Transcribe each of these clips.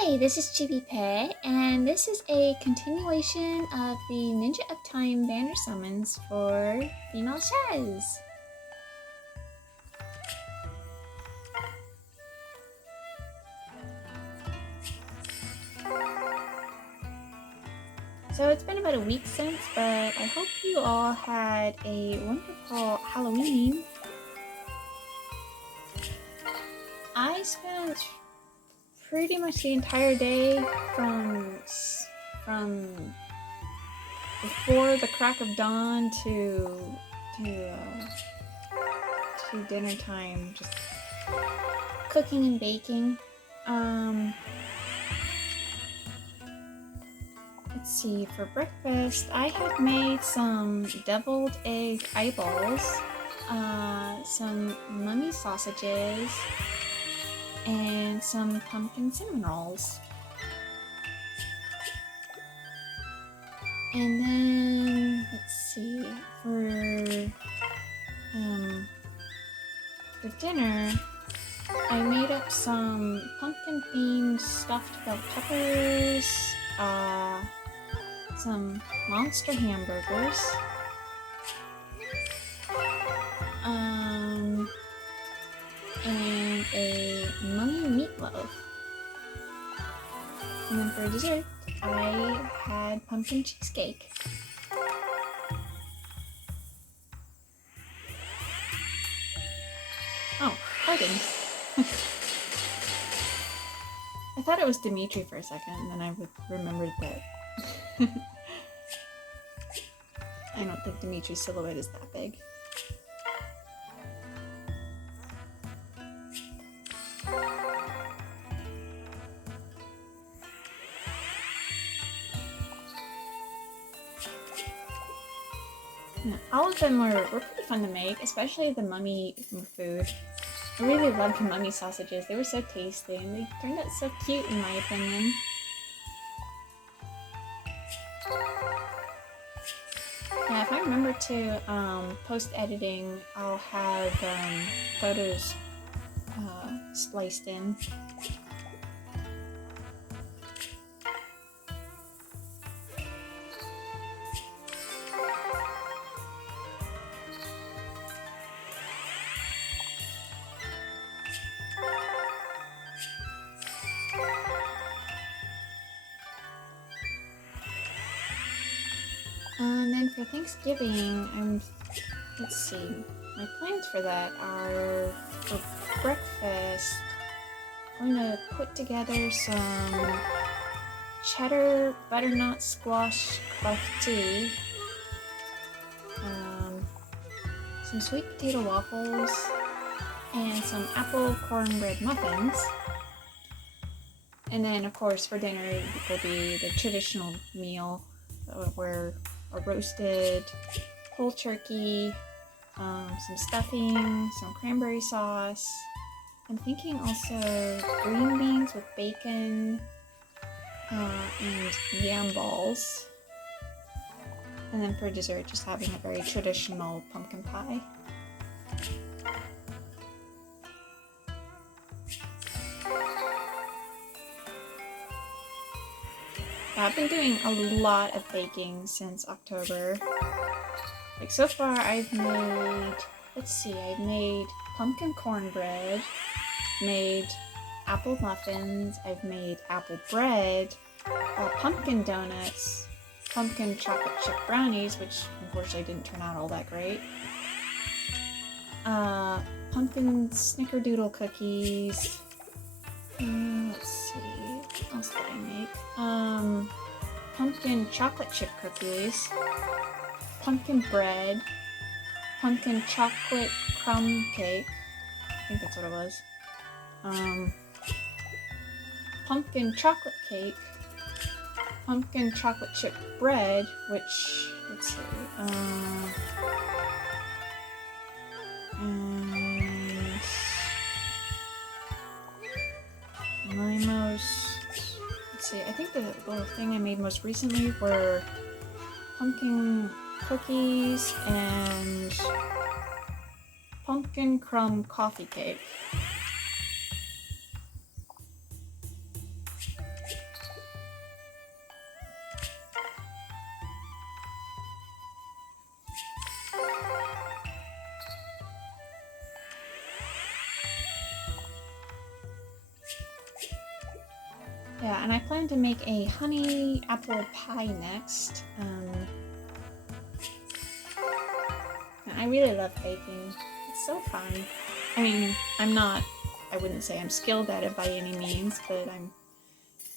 Hi, this is Chibi Pet, and this is a continuation of the Ninja of Time banner summons for female Shez. So it's been about a week since, but I hope you all had a wonderful Halloween. I spent pretty much the entire day from before the crack of dawn to dinner time, just cooking and baking. Let's see, for breakfast I had made some deviled egg eyeballs, some mummy sausages, and some pumpkin cinnamon rolls. And then, let's see, for dinner, I made up some pumpkin-themed stuffed bell peppers, some monster hamburgers, and a mummy meatloaf. And then for dessert, I had pumpkin cheesecake. Oh, pardon. I thought it was Dimitri for a second, and then I remembered that I don't think Dimitri's silhouette is that big. All of them were pretty fun to make, especially the mummy food. I really loved the mummy sausages. They were so tasty and they turned out so cute in my opinion. Yeah, if I remember to post-editing, I'll have photos spliced in. And then for Thanksgiving, let's see, my plans for that are for breakfast, I'm going to put together some cheddar butternut squash cloth tea, some sweet potato waffles, and some apple cornbread muffins. And then, of course, for dinner it will be the traditional meal where a roasted whole turkey, some stuffing, some cranberry sauce. I'm thinking also green beans with bacon, and yam balls. And then for dessert, just having a very traditional pumpkin pie. I've been doing a lot of baking since October. Like so far I've made, I've made pumpkin cornbread, made apple muffins, I've made apple bread, pumpkin donuts, pumpkin chocolate chip brownies, which unfortunately didn't turn out all that great, pumpkin snickerdoodle cookies, let's see, what else did I make? Pumpkin chocolate chip cookies, pumpkin bread, pumpkin chocolate crumb cake, I think that's what it was, pumpkin chocolate cake, pumpkin chocolate chip bread, which, let's see, and my most, let's see, I think the thing I made most recently were pumpkin cookies and pumpkin crumb coffee cake. Yeah, and I plan to make a honey apple pie next. I really love baking. It's so fun. I mean, I wouldn't say I'm skilled at it by any means, but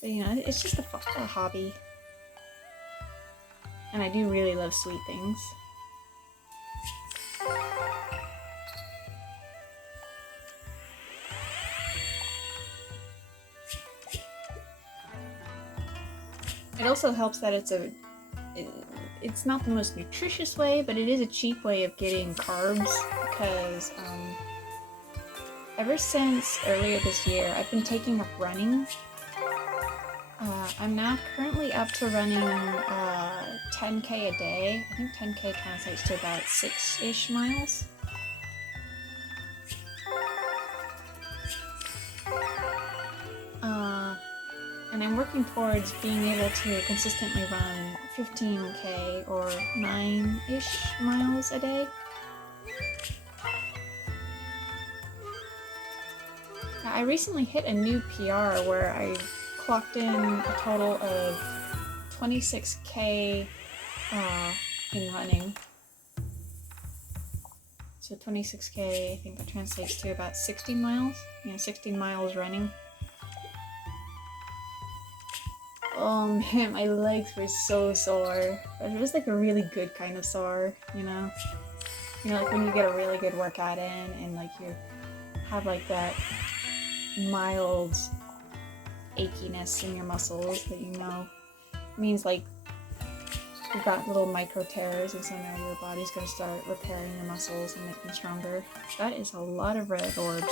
you know, it's just a hobby. And I do really love sweet things. It also helps that it's not the most nutritious way, but it is a cheap way of getting carbs because ever since earlier this year, I've been taking up running. I'm now currently up to running 10K a day. I think 10K translates to about 6-ish miles. And I'm working towards being able to consistently run 15K or 9-ish miles a day. I recently hit a new PR where I clocked in a total of 26K in running. So 26K, I think that translates to about 16 miles. Yeah, 16 miles running. Oh man, my legs were so sore. But it was like a really good kind of sore, you know? You know, like when you get a really good workout in and like you have like that mild achiness in your muscles that you know means like you've got little micro tears, and so now your body's gonna start repairing your muscles and make them stronger. That is a lot of red orbs.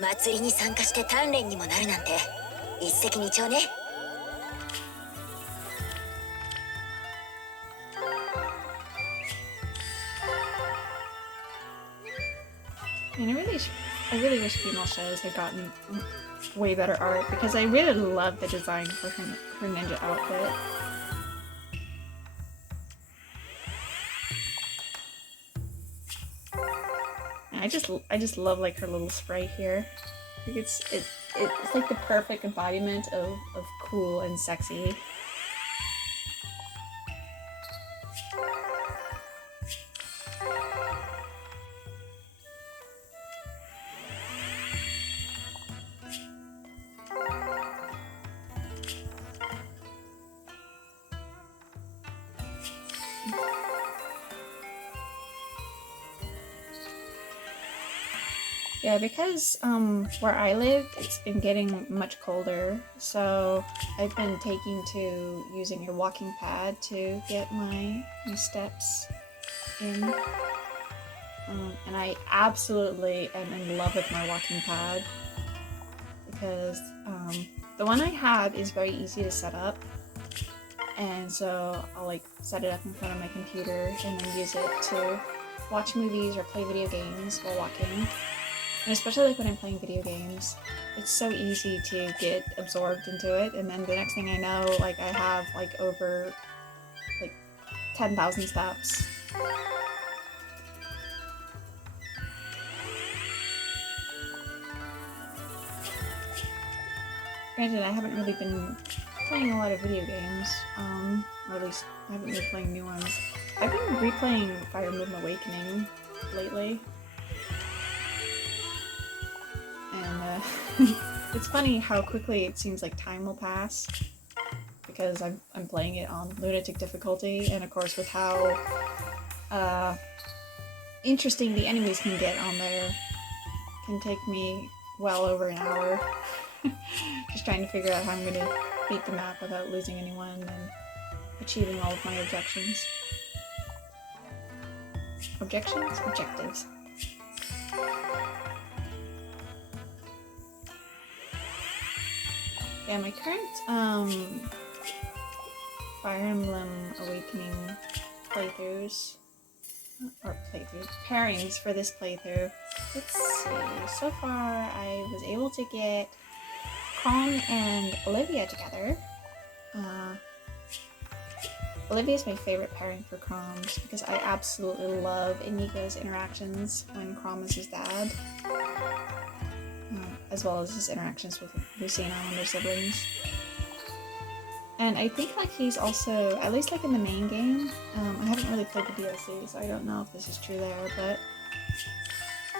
祭りに参加して鍛錬にもなるなんて一石二鳥ね。And I really wish female Shez had gotten way better art because I really love the design for her ninja outfit. And I just love like her little sprite here. I think it's like the perfect embodiment of cool and sexy. Yeah, because where I live, it's been getting much colder, so I've been taking to using a walking pad to get my steps in. And I absolutely am in love with my walking pad because the one I have is very easy to set up, and so I'll like set it up in front of my computer and then use it to watch movies or play video games while walking. And especially like when I'm playing video games, it's so easy to get absorbed into it, and then the next thing I know, like I have like over like 10,000 steps. Granted, I haven't really been playing a lot of video games, or at least I haven't been playing new ones. I've been replaying Fire Emblem Awakening lately. And it's funny how quickly it seems like time will pass because I'm playing it on lunatic difficulty, and of course with how interesting the enemies can get on there, it can take me well over an hour just trying to figure out how I'm going to beat the map without losing anyone and achieving all of my objections. Objectives. Yeah, my current Fire Emblem Awakening playthroughs, pairings for this playthrough. Let's see, so far I was able to get Kong and Olivia together. Olivia's my favorite pairing for Chrome's because I absolutely love Inigo's interactions when Chrome is his dad, as well as his interactions with Lucina and their siblings. And I think like he's also, at least like in the main game, I haven't really played the DLC, so I don't know if this is true there, but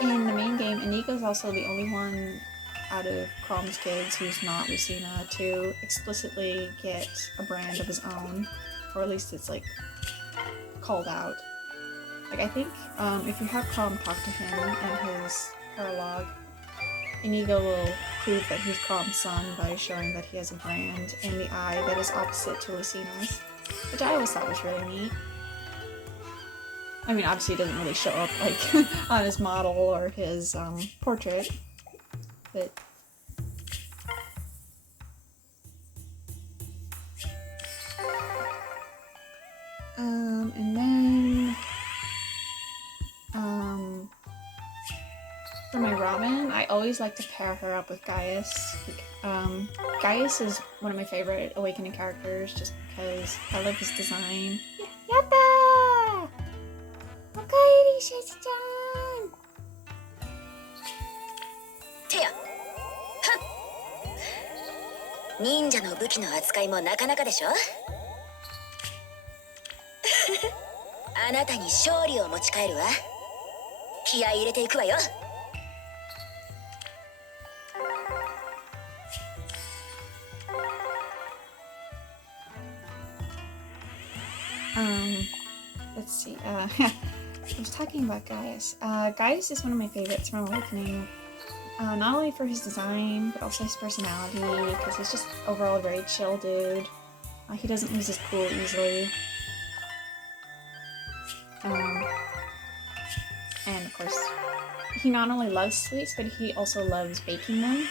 in the main game, Inigo's also the only one out of Chrome's kids who's not Lucina to explicitly get a brand of his own. Or at least it's like called out. Like I think if you have Crom talk to him in his paralogue, Inigo will prove that he's Crom's son by showing that he has a brand in the eye that is opposite to Lucina's, which I always thought was really neat. I mean, obviously it doesn't really show up like on his model or his portrait, but and then, for my Robin, I always like to pair her up with Gaius. Gaius is one of my favorite Awakening characters just because I love his design. Yatta! Okaeri, Shez-chan! てや、はっ。忍者の武器の扱いもなかなかでしょ。あなたに勝利を持ち帰るわ。気合い入れていくわよ。Let's see. I was talking about Gaius. Gaius is one of my favorites from Awakening. Not only for his design, but also his personality, because he's just overall a very chill dude. He doesn't lose his cool easily. And of course, he not only loves sweets, but he also loves baking them.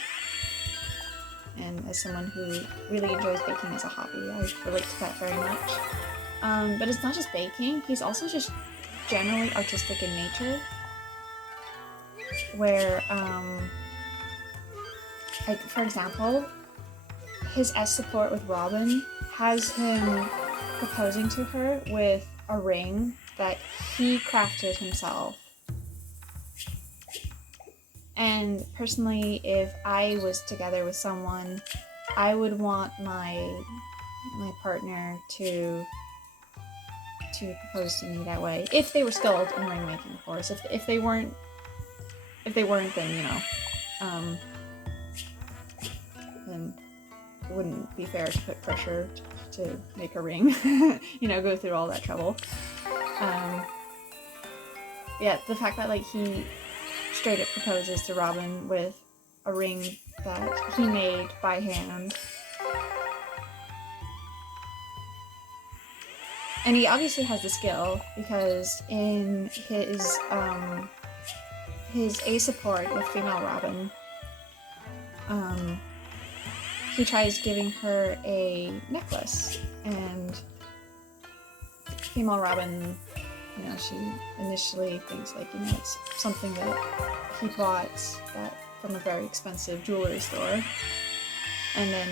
And as someone who really enjoys baking as a hobby, I relate to that very much. But it's not just baking, he's also just generally artistic in nature. Where, like, for example, his S support with Robin has him proposing to her with a ring that he crafted himself. And personally, if I was together with someone, I would want my partner to propose to me that way. If they were skilled in ring making, of course. If they weren't, then you know, then it wouldn't be fair to put pressure to make a ring. You know, go through all that trouble. Yeah, the fact that like he straight up proposes to Robin with a ring that he made by hand. And he obviously has the skill because in his A support with female Robin, he tries giving her a necklace, and female Robin, you know, she initially thinks like, you know, it's something that he bought from a very expensive jewelry store. And then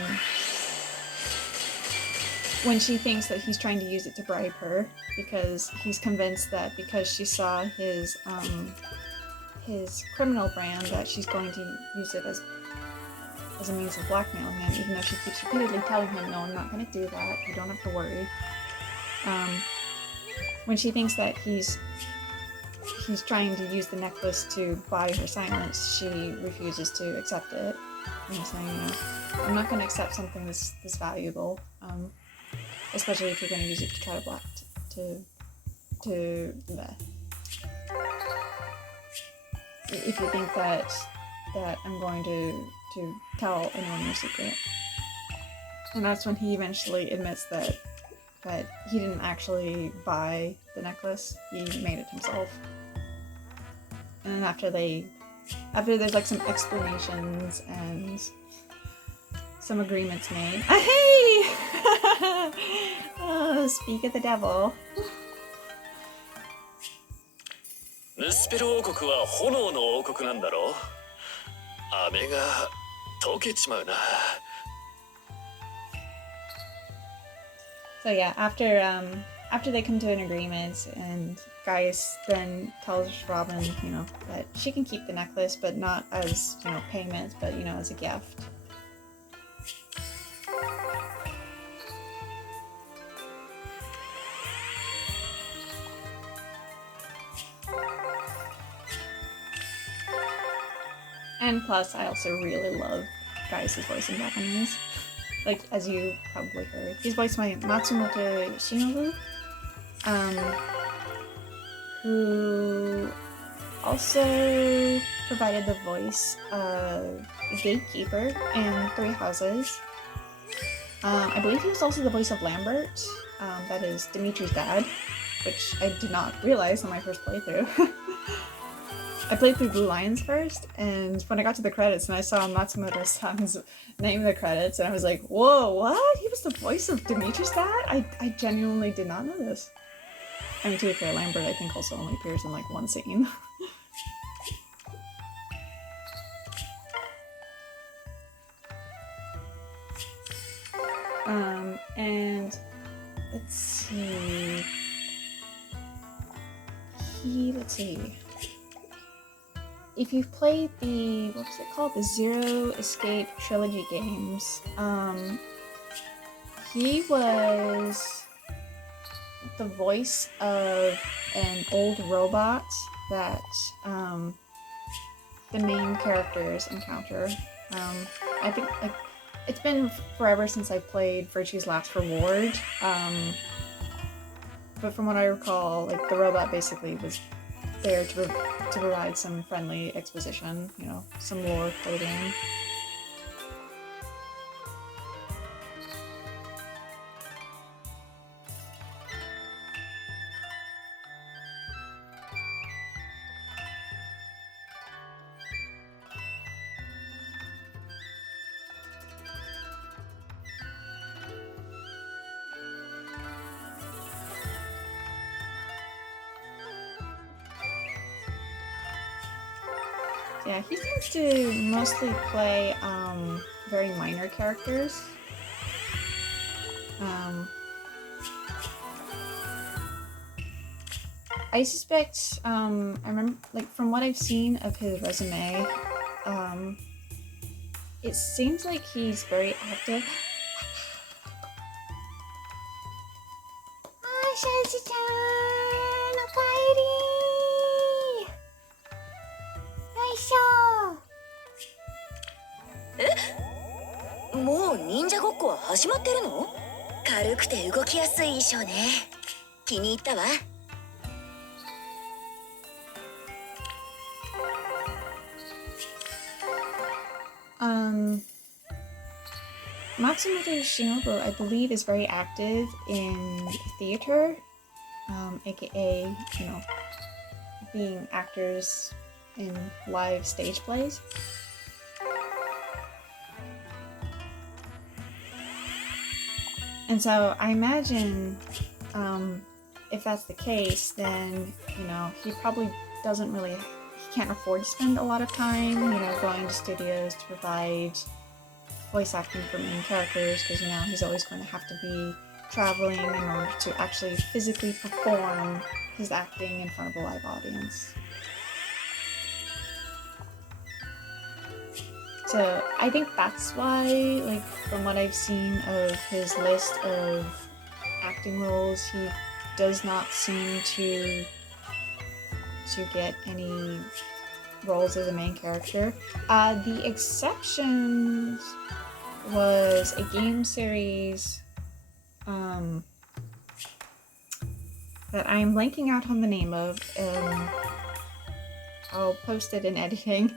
when she thinks that he's trying to use it to bribe her, because he's convinced that because she saw his criminal brand, that she's going to use it as a means of blackmailing him, even though she keeps repeatedly telling him, no, I'm not going to do that, you don't have to worry. When she thinks that he's trying to use the necklace to buy her silence, she refuses to accept it. And he's saying, you know, I'm not going to accept something this valuable, especially if you're going to use it to try to if you think that I'm going to tell anyone your secret. And that's when he eventually admits that but he didn't actually buy the necklace. He made it himself. And then after there's like some explanations and some agreements made. Hey! Oh, speak of the devil. ヌスペル王国は炎の王国なんだろう。飴が溶けちまうな。So yeah, after they come to an agreement, and Gaius then tells Robin, you know, that she can keep the necklace, but not as, you know, payment, but, you know, as a gift. And plus, I also really love Gaius' voice in Japanese. Like, as you probably heard. He's voiced by Matsumoto Shinobu, who also provided the voice of Gatekeeper in Three Houses. I believe he was also the voice of Lambert, that is Dimitri's dad, which I did not realize on my first playthrough. I played through Blue Lions first, and when I got to the credits and I saw Matsumoto-san's name in the credits, and I was like, whoa, what? He was the voice of Dimitri's dad? I genuinely did not know this. I mean, to be fair, Lambert, I think, also only appears in, like, one scene. And let's see. Let's see. If you've played the, what was it called? The Zero Escape Trilogy games, he was the voice of an old robot that the main characters encounter. I think, like, it's been forever since I played Virtue's Last Reward, but from what I recall, like, the robot basically was there to provide some friendly exposition, you know, some lore for the game. Yeah, he seems to mostly play very minor characters. I suspect, I remember, like, from what I've seen of his resume, it seems like he's very active. Ah, Shez-chan, okaeri! え？もう忍者ごっこは始まってるの？軽くて動きやすい衣装ね。気に入ったわ。Matsumoto Shinobu, I believe, is very active in theater, aka, you know, being actors in live stage plays. And so I imagine, if that's the case, then, you know, he probably doesn't really, he can't afford to spend a lot of time, you know, going to studios to provide voice acting for main characters, because, you know, he's always going to have to be traveling in order to actually physically perform his acting in front of a live audience. So I think that's why, like, from what I've seen of his list of acting roles, he does not seem to get any roles as a main character. The exceptions was a game series that I'm blanking out on the name of. I'll post it in editing,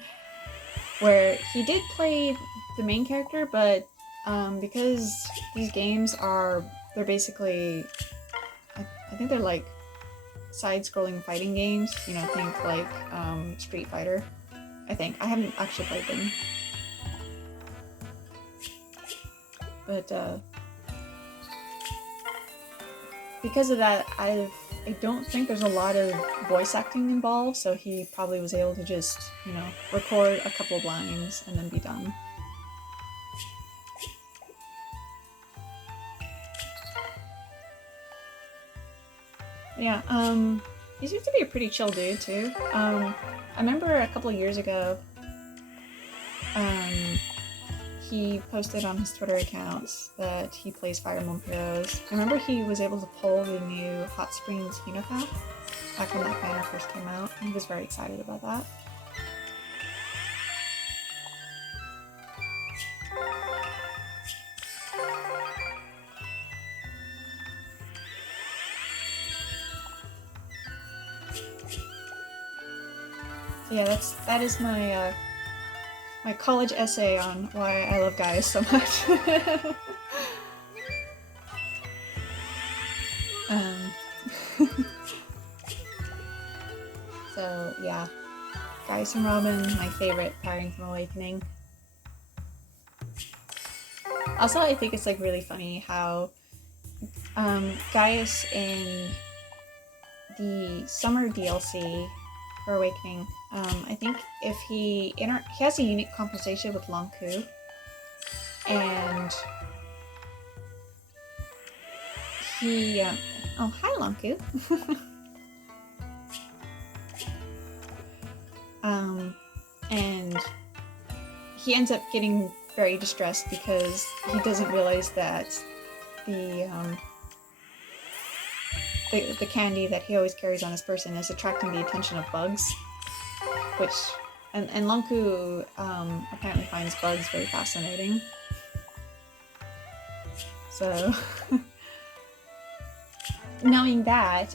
where he did play the main character, but because these games they're basically think they're like side-scrolling fighting games. You know, think like Street Fighter. I think I haven't actually played them, but because of that, I don't think there's a lot of voice acting involved. So he probably was able to just, you know, record a couple of lines and then be done. Yeah, he seems to be a pretty chill dude too. I remember a couple of years ago, he posted on his Twitter accounts that he plays Fire Emblem Heroes. I remember he was able to pull the new Hot Springs Hinoka back when that banner first came out. He was very excited about that. So yeah, that is my my college essay on why I love Gaius so much. So yeah, Gaius and Robin, my favorite pairing from Awakening. Also, I think it's like really funny how Gaius in the summer DLC for Awakening, I think if he has a unique conversation with Lanku, and he oh hi Lanku. And he ends up getting very distressed because he doesn't realize that the candy that he always carries on his person is attracting the attention of bugs, which and Lanku apparently finds bugs very fascinating. So knowing that,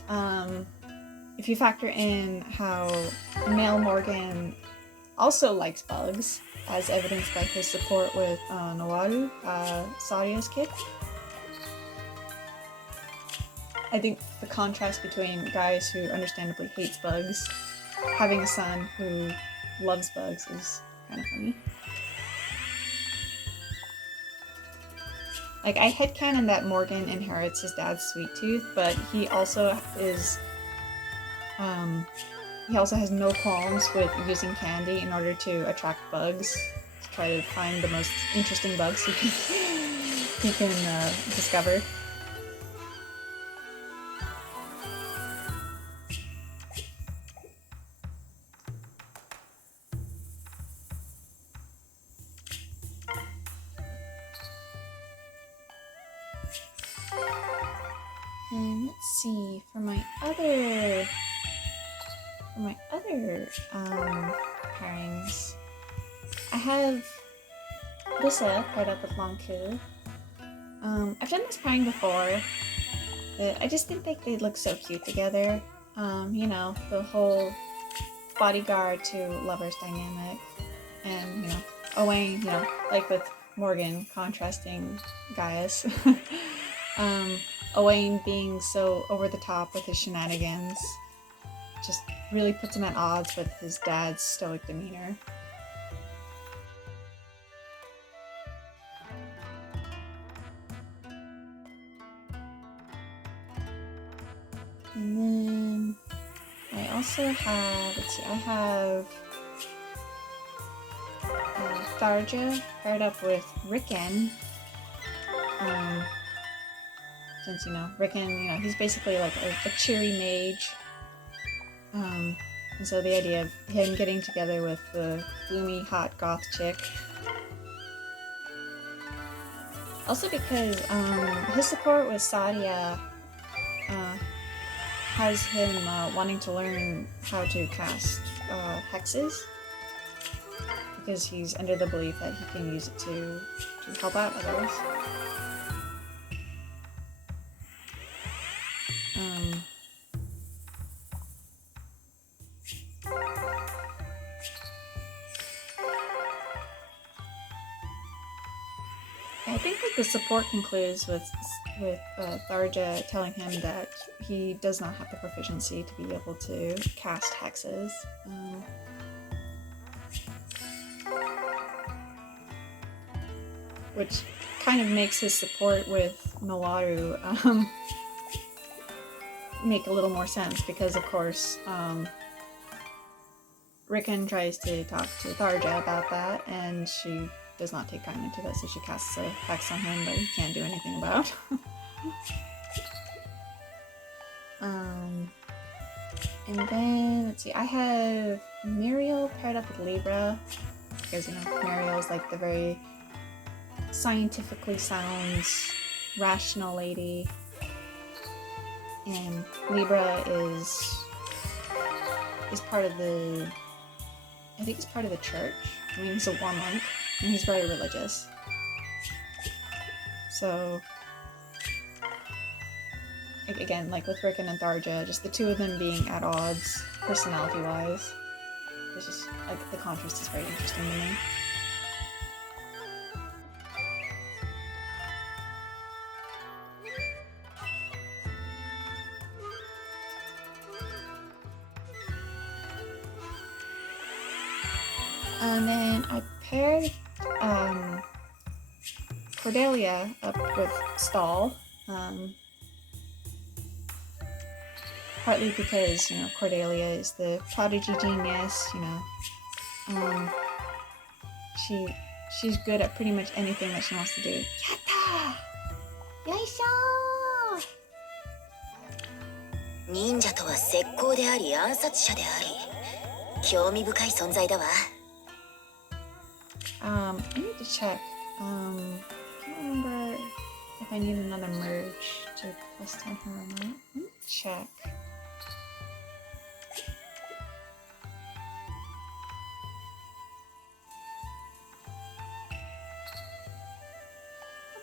if you factor in how male Morgan also likes bugs, as evidenced by his support with Nawaru, Sadia's kid, I think the contrast between Gaius, who understandably hates bugs, having a son who loves bugs is kind of funny. Like, I headcanon that Morgan inherits his dad's sweet tooth, but he also is, he also has no qualms with using candy in order to attract bugs, to try to find the most interesting bugs he can discover. And let's see, for my other pairings, I have Lissa paired up with Lanku. I've done this pairing before, but I just think they look so cute together. You know, the whole bodyguard to lovers dynamic, and you know, Owain, you know, like with Morgan contrasting Gaius. Owain being so over the top with his shenanigans just really puts him at odds with his dad's stoic demeanor. And then I also have, let's see, I have Tharja paired up with Rickon. Since, you know, Rickon, you know, he's basically like a cheery mage. And so the idea of him getting together with the gloomy, hot goth chick. Also because his support with Sadia has him wanting to learn how to cast hexes, because he's under the belief that he can use it to help out others. I think that the support concludes with Tharja telling him that he does not have the proficiency to be able to cast hexes. Which kind of makes his support with Nawaru make a little more sense, because of course Rickon tries to talk to Tharja about that, and she does not take kindly to that, so she casts a hex on him that he can't do anything about. And then, let's see, I have Muriel paired up with Libra, because, you know, Muriel is like the very scientifically sound, rational lady, and Libra is part of the, I think he's part of the church. I mean, he's a war monk, and he's very religious. So, again, like with Rickon and Tharja, just the two of them being at odds, personality-wise, it's just, like, the contrast is very interesting to me. And then I paired Cordelia up with Stahl, partly because, you know, Cordelia is the prodigy genius, you know, she's good at pretty much anything that she wants to do. Yatta! Yoisho! 忍者とは石膏であり暗殺者であり興味深い存在だわ。I need to check. I can't remember if I need another merge to plus 10 her or not. Let me check.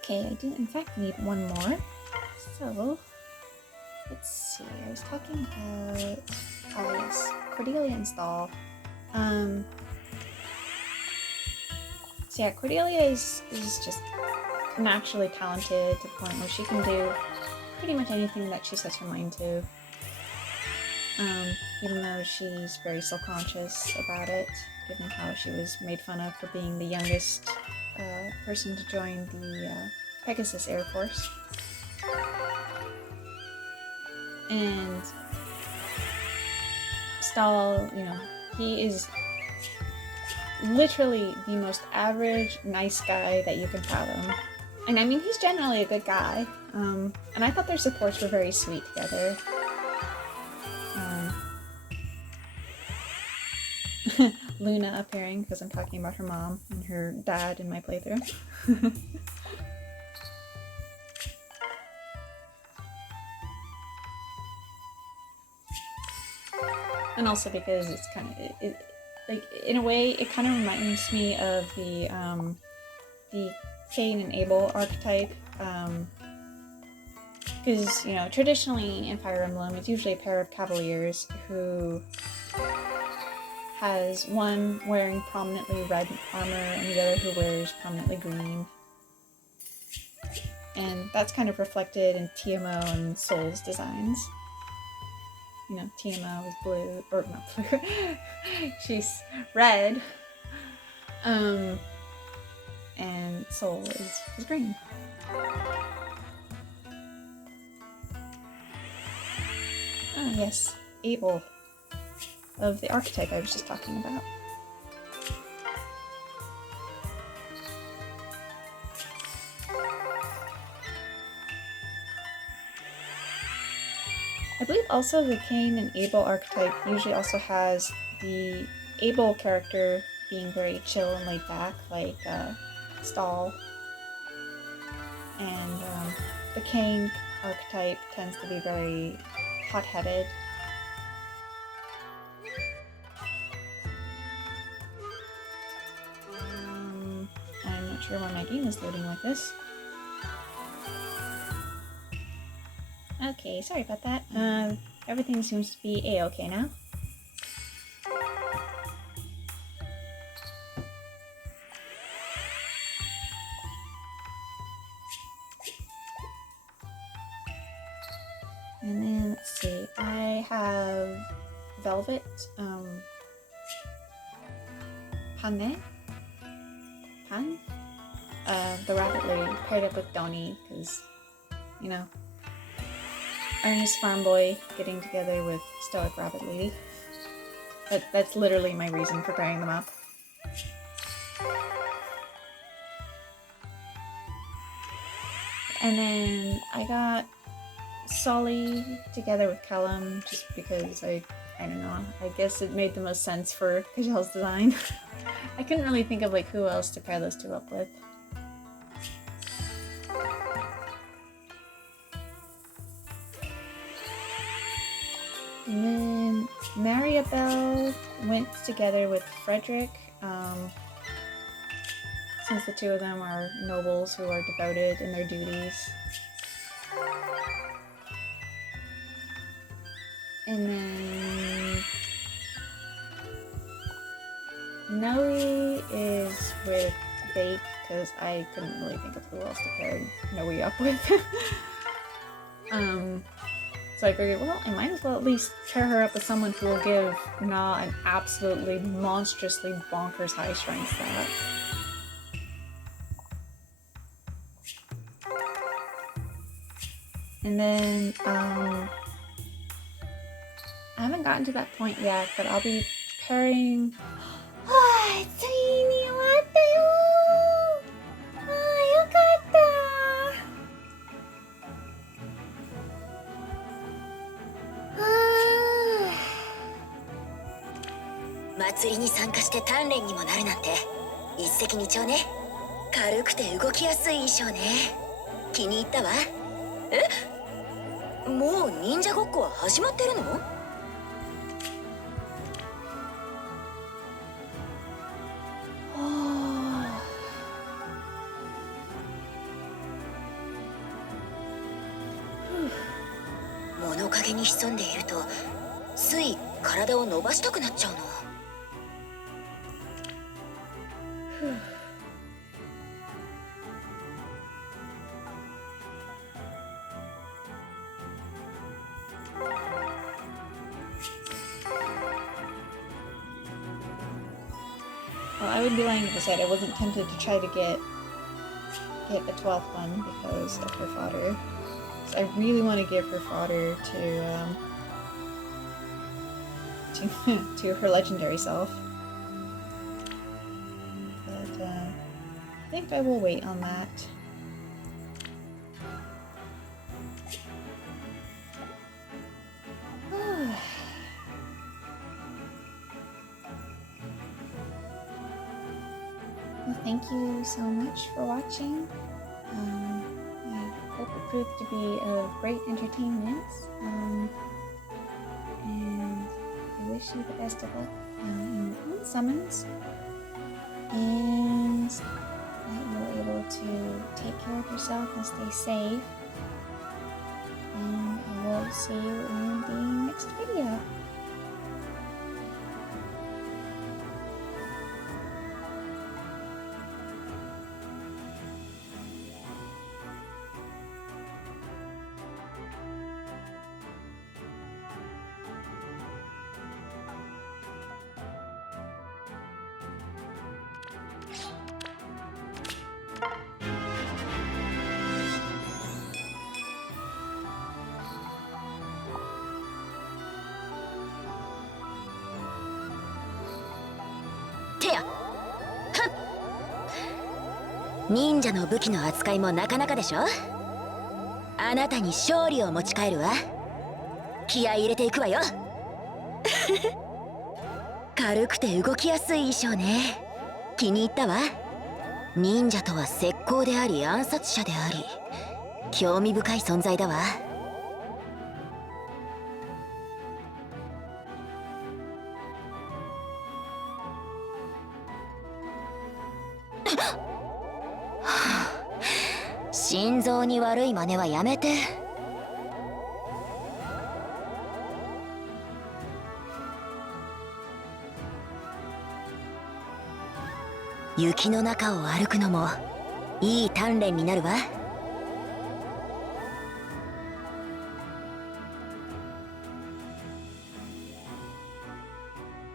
Okay, I do in fact need one more. So, let's see. I was talking about, oh yes, Cordelia and Stahl. So yeah, Cordelia is just naturally talented to the point where she can do pretty much anything that she sets her mind to. Even though she's very self-conscious about it, given how she was made fun of for being the youngest person to join the Pegasus Air Force. And Stahl, you know, he is literally the most average, nice guy that you can fathom. And I mean, he's generally a good guy. And I thought their supports were very sweet together. Luna appearing because I'm talking about her mom and her dad in my playthrough. And also because it's kind of, like, in a way, it kind of reminds me of the Cain and Abel archetype. Because, you know, traditionally in Fire Emblem, it's usually a pair of cavaliers who has one wearing prominently red armor and the other who wears prominently green. And that's kind of reflected in TMO and Soul's designs. You know, TMO is blue, or not blue, she's red, and Soul is green. Ah, yes, Abel, of the archetype I was just talking about. I believe also the Cain and Abel archetype usually also has the Abel character being very chill and laid back, like Stahl. And the Cain archetype tends to be very hot-headed. I'm not sure why my game is loading like this. Okay, sorry about that. Everything seems to be a-okay now. velvet pan, the rabbit lady, paired up with Doni, because, you know, earnest farm boy getting together with stoic rabbit lady. That's literally my reason for pairing them up. And then I got Solly together with Callum just because I don't know, I guess it made the most sense for Kajal's design. I couldn't really think of like who else to pair those two up with. And then Mariabelle went together with Frederick, since the two of them are nobles who are devoted in their duties. And then Noe is with Bake, because I couldn't really think of who else to pair Noe up with. So I figured, well, I might as well at least pair her up with someone who will give Na an absolutely monstrously bonkers high strength stat. And then, I haven't gotten to that point yet, but I'll be pairing... Oh, ついに終わったよー。あー、よかったー。祭りに参加して鍛錬にもなるなんて一石二鳥ね。軽くて動きやすい衣装ね。気に入ったわ。え？もう忍者ごっこは始まってるの？物陰に潜んでいるとつい体を伸ばしたくなっちゃうの。Well, I would be lying if I said I wasn't tempted to try to get a 12th one because of her fodder. So I really want to give her fodder to her legendary self. But I think I will wait on that. Well, thank you so much for watching. I hope it proved to be of great entertainment. And I wish you the best of luck in your own summons. And that you're able to take care of yourself and stay safe. And I will see you in the next video. Huh. 忍者の武器の扱いもなかなかでしょ。あなたに勝利を持ち帰るわ。気合い入れていくわよ。軽くて動きやすい衣装ね。気に入ったわ。忍者とは石膏であり暗殺者であり興味深い存在だわ。心臓に悪い真似はやめて。雪の中を歩くのもいい鍛錬になるわ。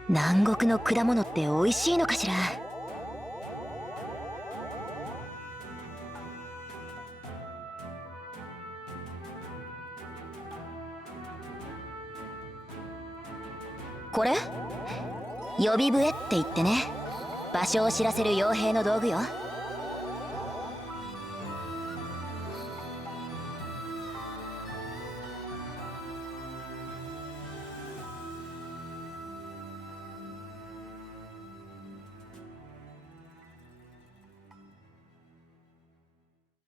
南国の果物って美味しいのかしら。これ呼び笛って言ってね、場所を知らせる傭兵の道具よ。